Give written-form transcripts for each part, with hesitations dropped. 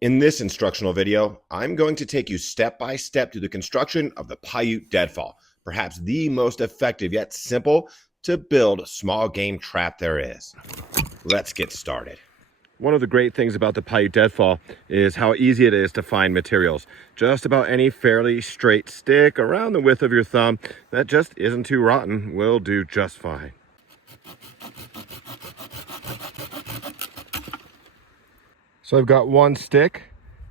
In this instructional video, I'm going to take you step by step through the construction of the Paiute Deadfall, perhaps the most effective yet simple to build small game trap there is. Let's get started. One of the great things about the Paiute Deadfall is how easy it is to find materials. Just about any fairly straight stick around the width of your thumb that just isn't too rotten will do just fine. So I've got one stick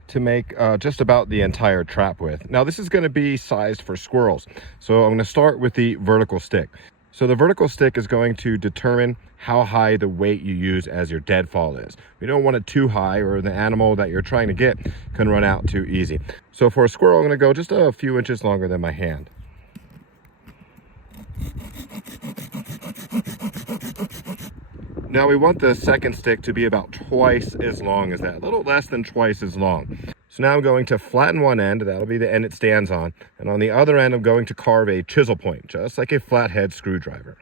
to make just about the entire trap with. Now this is going to be sized for squirrels. So I'm going to start with the vertical stick. So the vertical stick is going to determine how high the weight you use as your deadfall is. We don't want it too high or the animal that you're trying to get can run out too easy. So for a squirrel, I'm going to go just a few inches longer than my hand. Now we want the second stick to be about twice as long as that, a little less than twice as long. So now I'm going to flatten one end, that'll be the end it stands on, and on the other end I'm going to carve a chisel point, just like a flathead screwdriver.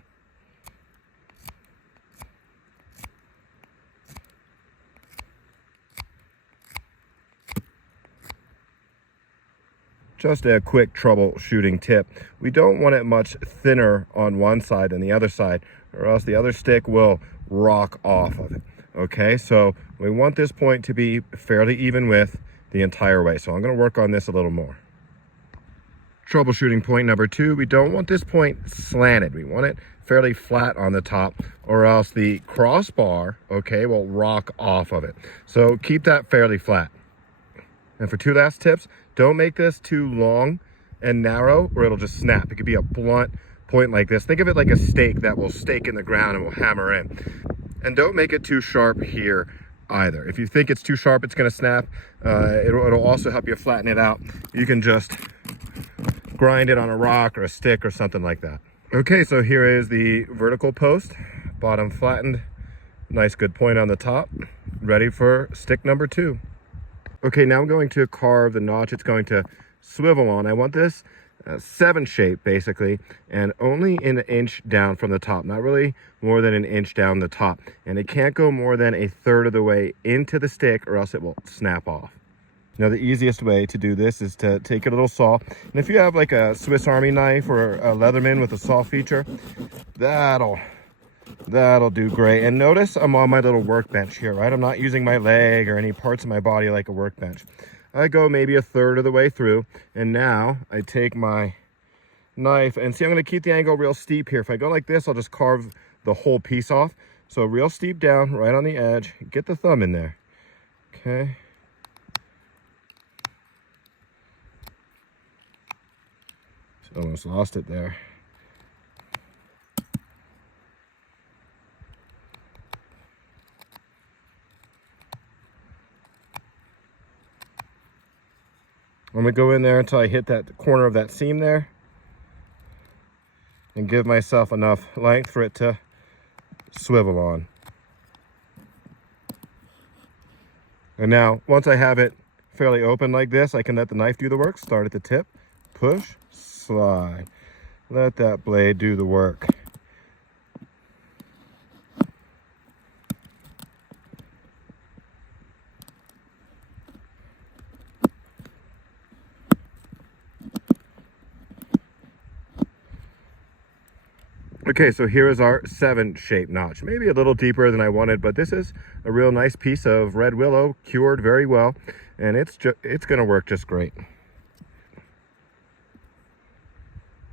Just a quick troubleshooting tip. We don't want it much thinner on one side than the other side, or else the other stick will rock off of it. Okay, so we want this point to be fairly even width the entire way. So I'm going to work on this a little more. Troubleshooting point number 2, we don't want this point slanted. We want it fairly flat on the top, or else the crossbar, okay, will rock off of it. So keep that fairly flat. And for 2 last tips, don't make this too long and narrow or it'll just snap. It could be a blunt point like this. Think of it like a stake that will stake in the ground and will hammer in. And don't make it too sharp here either. If you think it's too sharp, it's going to snap. It'll also help you flatten it out. You can just grind it on a rock or a stick or something like that. Okay, so here is the vertical post, bottom flattened, nice good point on the top, ready for stick number 2. Okay, now I'm going to carve the notch it's going to swivel on. I want this 7 shape basically, and only an inch down from the top, not really more than an inch down the top. And it can't go more than 1/3 of the way into the stick or else it will snap off. Now the easiest way to do this is to take a little saw, and if you have like a Swiss Army knife or a Leatherman with a saw feature, that'll do great. And notice I'm on my little workbench here, right? I'm not using my leg or any parts of my body like a workbench. I go maybe 1/3 of the way through, and now I take my knife and see, I'm going to keep the angle real steep here. If I go like this, I'll just carve the whole piece off. So real steep down, right on the edge. Get the thumb in there. Okay. Almost lost it there. I'm going to go in there until I hit that corner of that seam there and give myself enough length for it to swivel on. And now, once I have it fairly open like this, I can let the knife do the work. Start at the tip, push, slide. Let that blade do the work. Okay, so here is our 7 shape notch. Maybe a little deeper than I wanted, but this is a real nice piece of red willow, cured very well, and it's going to work just great.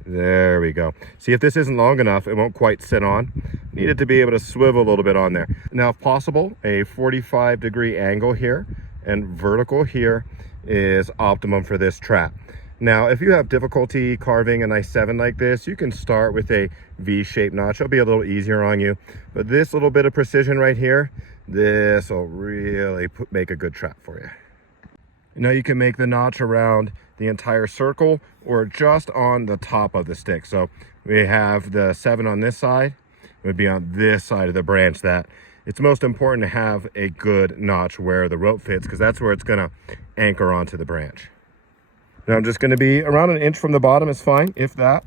There we go. See, if this isn't long enough, it won't quite sit on. Need it to be able to swivel a little bit on there. Now, if possible, a 45-degree angle here and vertical here is optimum for this trap. Now, if you have difficulty carving a nice 7 like this, you can start with a V-shaped notch. It'll be a little easier on you. But this little bit of precision right here, this will really make a good trap for you. Now you can make the notch around the entire circle or just on the top of the stick. So we have the 7 on this side. It would be on this side of the branch that it's most important to have a good notch where the rope fits, because that's where it's going to anchor onto the branch. Now I'm just going to be around an inch from the bottom is fine, if that.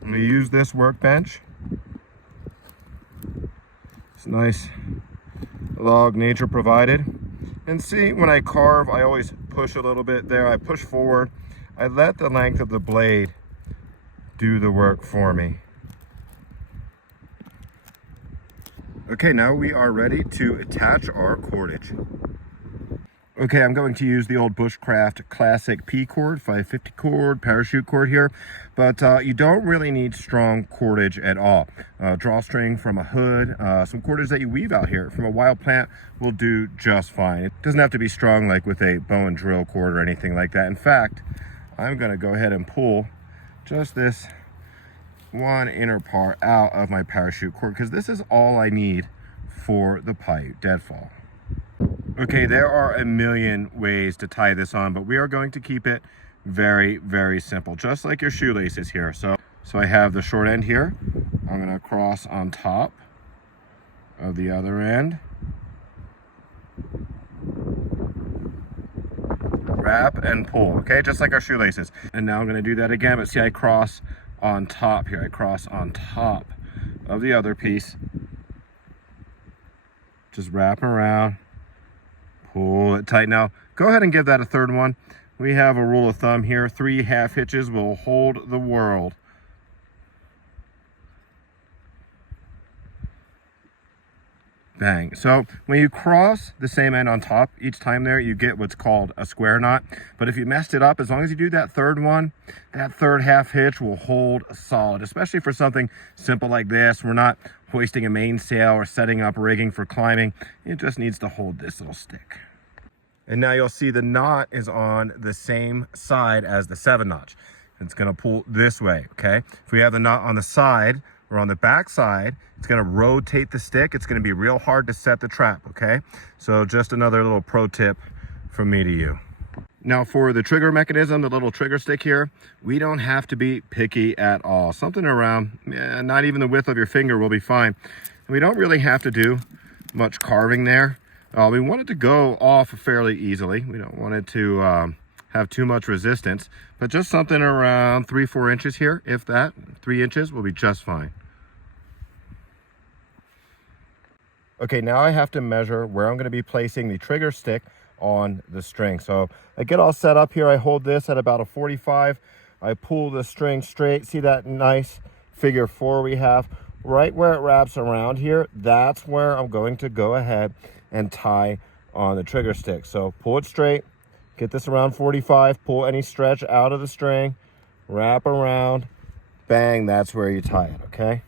I'm going to use this workbench. It's nice log nature provided. And see, when I carve, I always push a little bit there. I push forward. I let the length of the blade do the work for me. Okay, now we are ready to attach our cordage. Okay, I'm going to use the old Bushcraft classic P cord, 550 cord, parachute cord here, but you don't really need strong cordage at all. Drawstring from a hood, some cordage that you weave out here from a wild plant will do just fine. It doesn't have to be strong like with a bow and drill cord or anything like that. In fact, I'm going to go ahead and pull just this one inner part out of my parachute cord because this is all I need for the Paiute Deadfall. Okay, there are a million ways to tie this on, but we are going to keep it very, very simple, just like your shoelaces here. So I have the short end here. I'm going to cross on top of the other end. Wrap and pull, okay, just like our shoelaces. And now I'm going to do that again, but see, I cross on top here. I cross on top of the other piece. Just wrap around. Pull it tight. Now, go ahead and give that a third one. We have a rule of thumb here. 3 half hitches will hold the world. Bang. So when you cross the same end on top each time there, you get what's called a square knot. But if you messed it up, as long as you do that third one, that third half hitch will hold solid, especially for something simple like this. We're not hoisting a mainsail or setting up rigging for climbing. It just needs to hold this little stick. And now you'll see the knot is on the same side as the 7-notch. It's going to pull this way, okay? If we have the knot on the side or on the back side, it's going to rotate the stick. It's going to be real hard to set the trap, okay? So just another little pro tip from me to you. Now for the trigger mechanism, the little trigger stick here, we don't have to be picky at all. Something around, not even the width of your finger will be fine. And we don't really have to do much carving there. We want it to go off fairly easily. We don't want it to have too much resistance, but just something around 3-4 inches here. If that, 3 inches will be just fine. Okay, now I have to measure where I'm going to be placing the trigger stick on the string. So I get all set up here. I hold this at about a 45. I pull the string straight. See that nice figure 4 we have? Right where it wraps around here, that's where I'm going to go ahead and tie on the trigger stick. So pull it straight, get this around 45, pull any stretch out of the string, wrap around, bang, that's where you tie it, okay?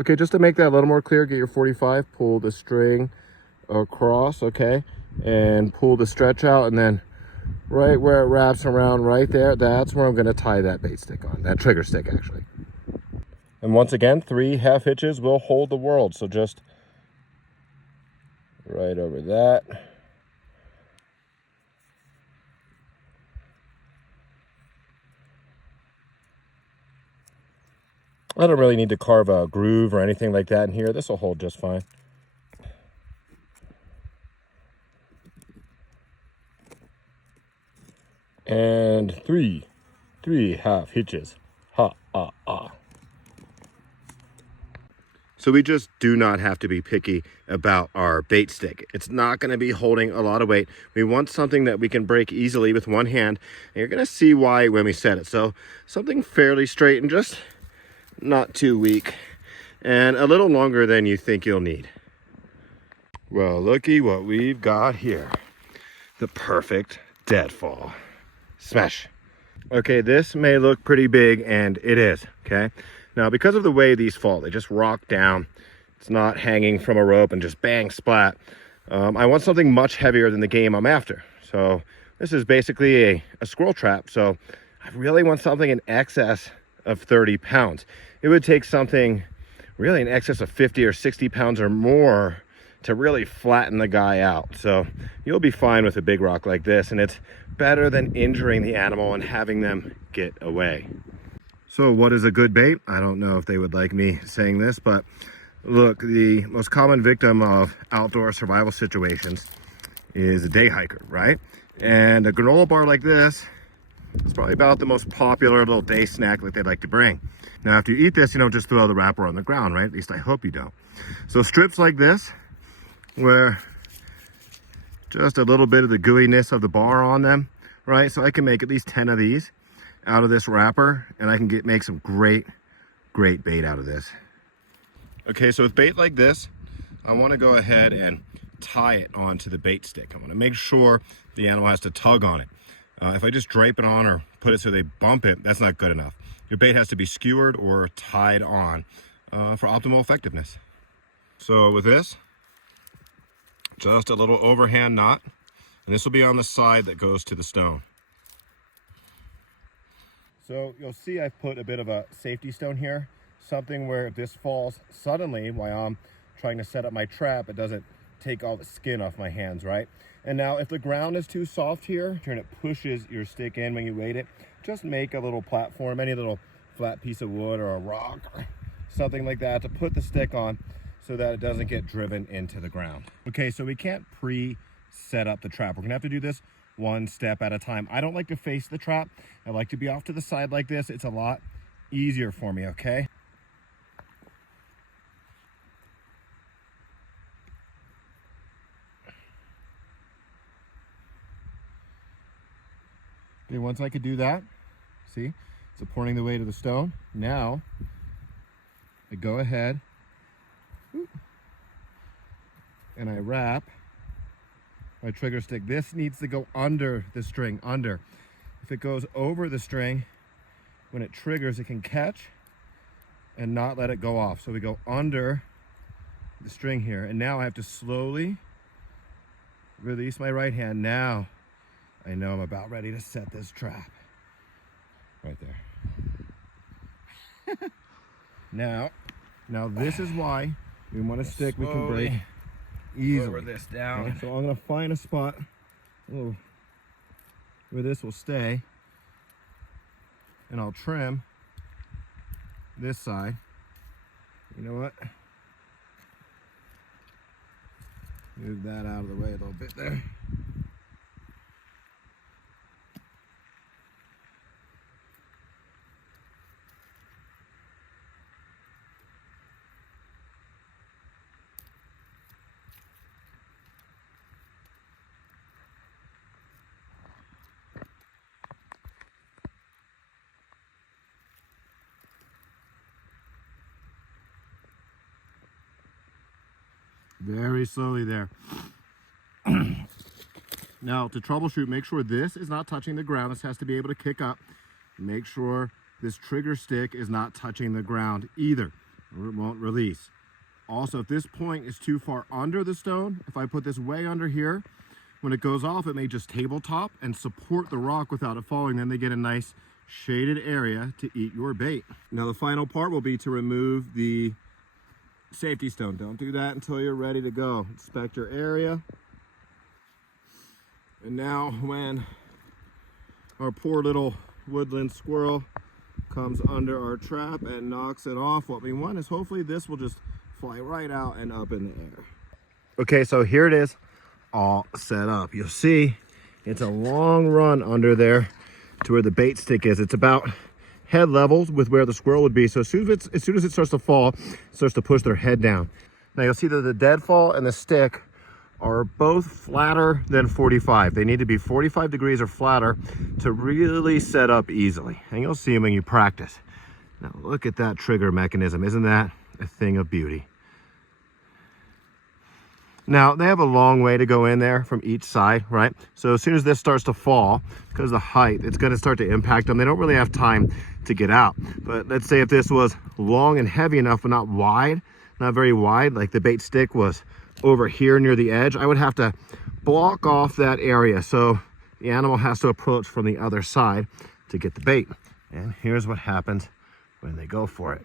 Okay, just to make that a little more clear, get your 45, pull the string across, okay? And pull the stretch out, and then right where it wraps around right there, that's where I'm going to tie that bait stick on, that trigger stick actually. And once again, 3 half hitches will hold the world, so just right over that. I don't really need to carve a groove or anything like that in here. This will hold just fine. And 3 half hitches. Ha, ah, ah. So we just do not have to be picky about our bait stick. It's not going to be holding a lot of weight. We want something that we can break easily with one hand. And you're going to see why when we set it. So something fairly straight and just not too weak. And a little longer than you think you'll need. Well, looky what we've got here. The perfect deadfall. Smash. Okay, this may look pretty big, and it is, okay? Now, because of the way these fall, they just rock down. It's not hanging from a rope and just bang, splat. I want something much heavier than the game I'm after. So this is basically a squirrel trap. So I really want something in excess of 30 pounds. It would take something really in excess of 50 or 60 pounds or more to really flatten the guy out. So you'll be fine with a big rock like this, and it's better than injuring the animal and having them get away. So what is a good bait? I don't know if they would like me saying this, but look, the most common victim of outdoor survival situations is a day hiker, right? And a granola bar like this is probably about the most popular little day snack that they'd like to bring. Now, after you eat this, you don't just throw the wrapper on the ground, right? At least I hope you don't. So strips like this, where just a little bit of the gooiness of the bar on them, right? So I can make at least 10 of these out of this wrapper, and I can make some great bait out of this. Okay, so with bait like this, I want to go ahead and tie it onto the bait stick. I want to make sure the animal has to tug on it. If I just drape it on or put it so they bump it, that's not good enough. Your bait has to be skewered or tied on for optimal effectiveness. So with this, just a little overhand knot, and this will be on the side that goes to the stone. So you'll see I've put a bit of a safety stone here, something where if this falls suddenly while I'm trying to set up my trap, it doesn't take all the skin off my hands, right? And now if the ground is too soft here, and it pushes your stick in when you weight it, just make a little platform, any little flat piece of wood or a rock or something like that to put the stick on so that it doesn't get driven into the ground. Okay, so we can't pre-set up the trap. We're gonna have to do this one step at a time. I don't like to face the trap. I like to be off to the side like this. It's a lot easier for me, okay? Okay, once I could do that, see, it's supporting the weight of the stone. Now, I go ahead and I wrap my trigger stick. This needs to go under the string, under. If it goes over the string, when it triggers, it can catch and not let it go off. So we go under the string here. And now I have to slowly release my right hand. Now I know I'm about ready to set this trap. Right there. Now this is why we want a stick we can break easily. Lower this down. Okay, so I'm gonna find a spot where this will stay, and I'll trim this side. You know what? Move that out of the way a little bit there. Very slowly there. Now to troubleshoot, make sure this is not touching the ground. This has to be able to kick up. Make sure this trigger stick is not touching the ground either, or it won't release. Also, if this point is too far under the stone, if I put this way under here, when it goes off, it may just tabletop and support the rock without it falling. Then they get a nice shaded area to eat your bait. Now the final part will be to remove the safety stone. Don't do that until you're ready to go. Inspect your area. And now when our poor little woodland squirrel comes under our trap and knocks it off, what we want is hopefully this will just fly right out and up in the air. Okay, so here it is, all set up. You'll see it's a long run under there to where the bait stick is. It's about head levels with where the squirrel would be. So as soon as it starts to fall, it starts to push their head down. Now you'll see that the deadfall and the stick are both flatter than 45. They need to be 45 degrees or flatter to really set up easily. And you'll see them when you practice. Now look at that trigger mechanism. Isn't that a thing of beauty? Now they have a long way to go in there from each side, right? So as soon as this starts to fall, because of the height, it's going to start to impact them. They don't really have time to get out. But let's say if this was long and heavy enough, but not wide, not very wide, like the bait stick was over here near the edge, I would have to block off that area. So the animal has to approach from the other side to get the bait. And here's what happens when they go for it.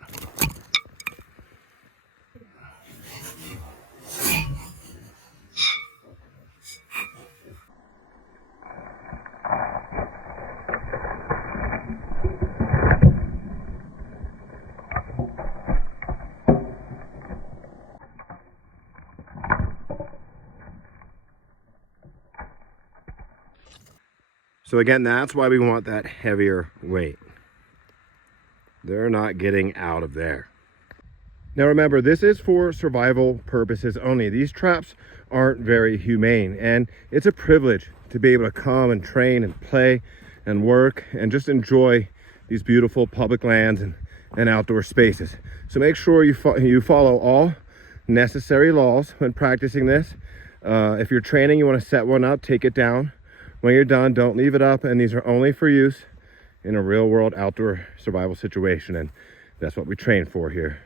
So again, that's why we want that heavier weight. They're not getting out of there. Now remember, this is for survival purposes only. These traps aren't very humane, and it's a privilege to be able to come and train and play and work and just enjoy these beautiful public lands and outdoor spaces. So make sure you follow all necessary laws when practicing this. If you're training, you want to set one up, take it down. When you're done, don't leave it up, and these are only for use in a real world outdoor survival situation, and that's what we train for here.